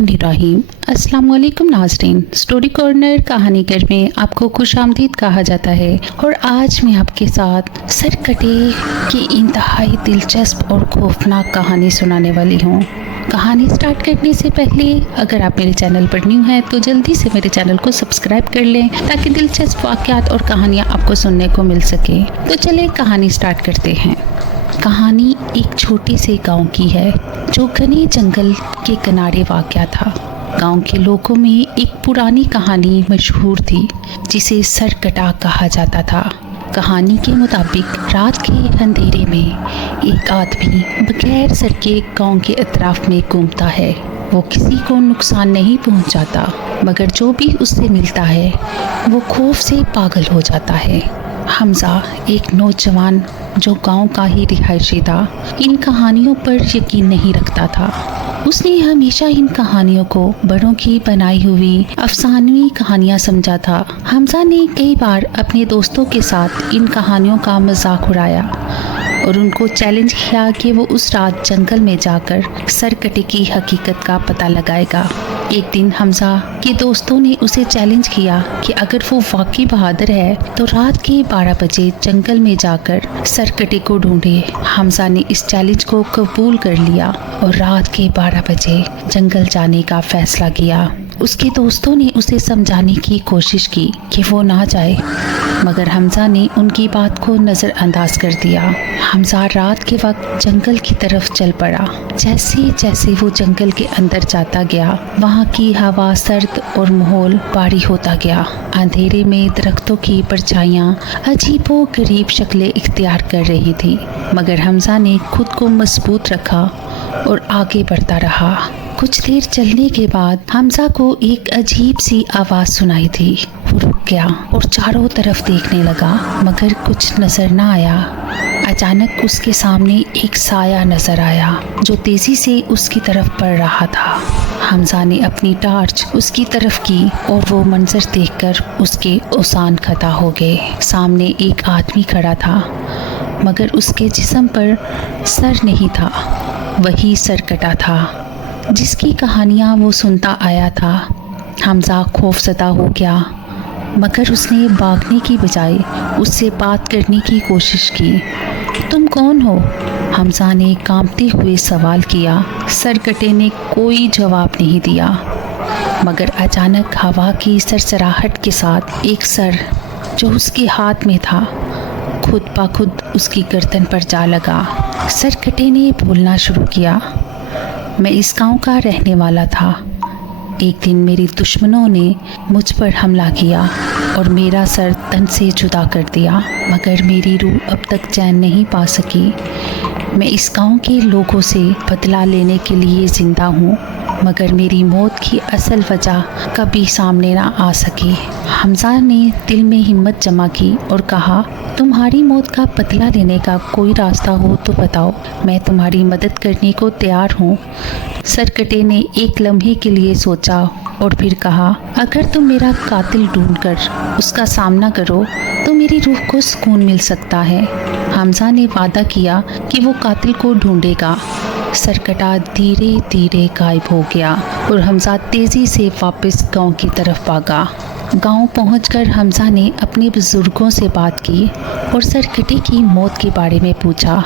बिस्मिल्लाहिर्रहमानिर्रहीम। अस्सलाम वालेकुम नाज़रीन। स्टोरी कॉर्नर कहानी घर में आपको खुशामदीद कहा जाता है और आज मैं आपके साथ सरकटे की इंतहाई दिलचस्प और खौफनाक कहानी सुनाने वाली हूँ। कहानी स्टार्ट करने से पहले अगर आप मेरे चैनल पर न्यू हैं तो जल्दी से मेरे चैनल को सब्सक्राइब कर लें ताकि दिलचस्प वाक़यात और कहानियाँ आपको सुनने को मिल सके। तो चलें कहानी स्टार्ट करते हैं। कहानी एक छोटे से गांव की है जो घने जंगल के किनारे वाक़या था। गांव के लोगों में एक पुरानी कहानी मशहूर थी जिसे सरकटा कहा जाता था। कहानी के मुताबिक रात के अंधेरे में एक आदमी बगैर सर के गांव के अतराफ में घूमता है। वो किसी को नुकसान नहीं पहुंचाता, मगर जो भी उससे मिलता है वो खौफ से पागल हो जाता है। हमजा एक नौजवान जो गांव का ही रिहायशी था, इन कहानियों पर यकीन नहीं रखता था। उसने हमेशा इन कहानियों को बड़ों की बनाई हुई अफसानवी कहानियां समझा था। हमजा ने कई बार अपने दोस्तों के साथ इन कहानियों का मजाक उड़ाया और उनको चैलेंज किया कि वो उस रात जंगल में जाकर सरकटे की हकीकत का पता लगाएगा। एक दिन हमजा के दोस्तों ने उसे चैलेंज किया कि अगर वो वाकई बहादुर है तो रात के 12 बजे जंगल में जाकर सरकटे को ढूंढे। हमजा ने इस चैलेंज को कबूल कर लिया और रात के 12 बजे जंगल जाने का फैसला किया। उसके दोस्तों ने उसे समझाने की कोशिश की कि वो ना जाए, मगर हमजा ने उनकी बात को नज़रअंदाज कर दिया। हमजा रात के वक्त जंगल की तरफ चल पड़ा। जैसे जैसे वो जंगल के अंदर जाता गया, वहाँ की हवा सर्द और माहौल भारी होता गया। अंधेरे में दरख्तों की परछाइयाँ अजीबो गरीब शक्लें इख्तियार कर रही थी, मगर हमजा ने खुद को मजबूत रखा और आगे बढ़ता रहा। कुछ देर चलने के बाद हमजा को एक अजीब सी आवाज़ सुनाई थी। वो रुक गया और चारों तरफ देखने लगा, मगर कुछ नज़र ना आया। अचानक उसके सामने एक साया नज़र आया जो तेज़ी से उसकी तरफ बढ़ रहा था। हमजा ने अपनी टार्च उसकी तरफ की और वो मंजर देखकर उसके ओसान खता हो गए। सामने एक आदमी खड़ा था, मगर उसके जिस्म पर सर नहीं था। वही सरकटा था जिसकी कहानियाँ वो सुनता आया था। हमजा खौफज़दा हो गया, मगर उसने भागने की बजाय उससे बात करने की कोशिश की। तुम कौन हो? हमजा ने कांपते हुए सवाल किया। सरकटे ने कोई जवाब नहीं दिया, मगर अचानक हवा की सरसराहट के साथ एक सर जो उसके हाथ में था खुद ब खुद उसकी गर्दन पर जा लगा। सरकटे ने बोलना शुरू किया, मैं इस गांव का रहने वाला था। एक दिन मेरे दुश्मनों ने मुझ पर हमला किया और मेरा सर तन से जुदा कर दिया, मगर मेरी रूह अब तक चैन नहीं पा सकी। मैं इस गांव के लोगों से बदला लेने के लिए ज़िंदा हूँ, मगर मेरी मौत की असल वजह कभी सामने ना आ सकी। हमजा ने दिल में हिम्मत जमा की और कहा, तुम्हारी मौत का बदला लेने का कोई रास्ता हो तो बताओ, मैं तुम्हारी मदद करने को तैयार हूँ। सरकटे ने एक लम्हे के लिए सोचा और फिर कहा, अगर तुम मेरा कातिल ढूंढकर उसका सामना करो तो मेरी रूह को सुकून मिल सकता है। हमजा ने वादा किया कि वो कातिल को ढूंढेगा। सरकटा धीरे धीरे गायब हो गया और हमजा तेज़ी से वापस गांव की तरफ भागा। गांव पहुंचकर हमजा ने अपने बुजुर्गों से बात की और सरकटे की मौत के बारे में पूछा।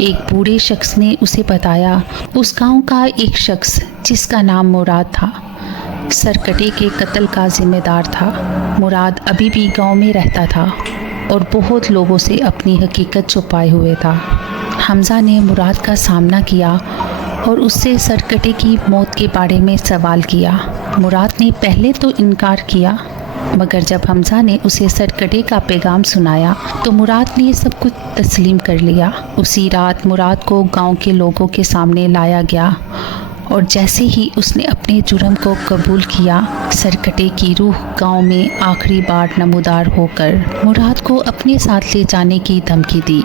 एक बूढ़े शख्स ने उसे बताया उस गांव का एक शख्स जिसका नाम मुराद था सरकटे के कत्ल का जिम्मेदार था। मुराद अभी भी गांव में रहता था और बहुत लोगों से अपनी हकीकत छुपाए हुए था। हमजा ने मुराद का सामना किया और उससे सरकटे की मौत के बारे में सवाल किया। मुराद ने पहले तो इनकार किया, मगर जब हमजा ने उसे सरकटे का पैगाम सुनाया तो मुराद ने सब कुछ तस्लीम कर लिया। उसी रात मुराद को गांव के लोगों के सामने लाया गया और जैसे ही उसने अपने जुर्म को कबूल किया, सरकटे की रूह गांव में आखिरी बार नमूदार होकर मुराद को अपने साथ ले जाने की धमकी दी।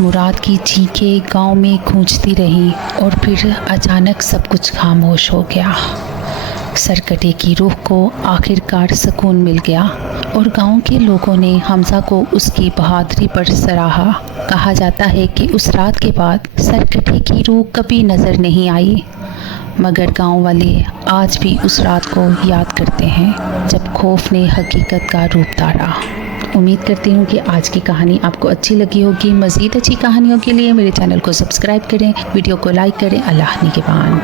मुराद की चीखें गांव में गूंजती रही और फिर अचानक सब कुछ खामोश हो गया। सरकटे की रूह को आखिरकार सुकून मिल गया और गांव के लोगों ने हमजा को उसकी बहादुरी पर सराहा। कहा जाता है कि उस रात के बाद सरकटे की रूह कभी नज़र नहीं आई, مگر گاؤں والے آج بھی اس رات کو یاد کرتے ہیں جب خوف نے حقیقت کا روپ دھارا۔ امید کرتی ہوں کہ آج کی کہانی آپ کو اچھی لگی ہوگی۔ مزید اچھی کہانیوں کے لیے میرے چینل کو سبسکرائب کریں، ویڈیو کو لائک کریں۔ اللہ نگہبان۔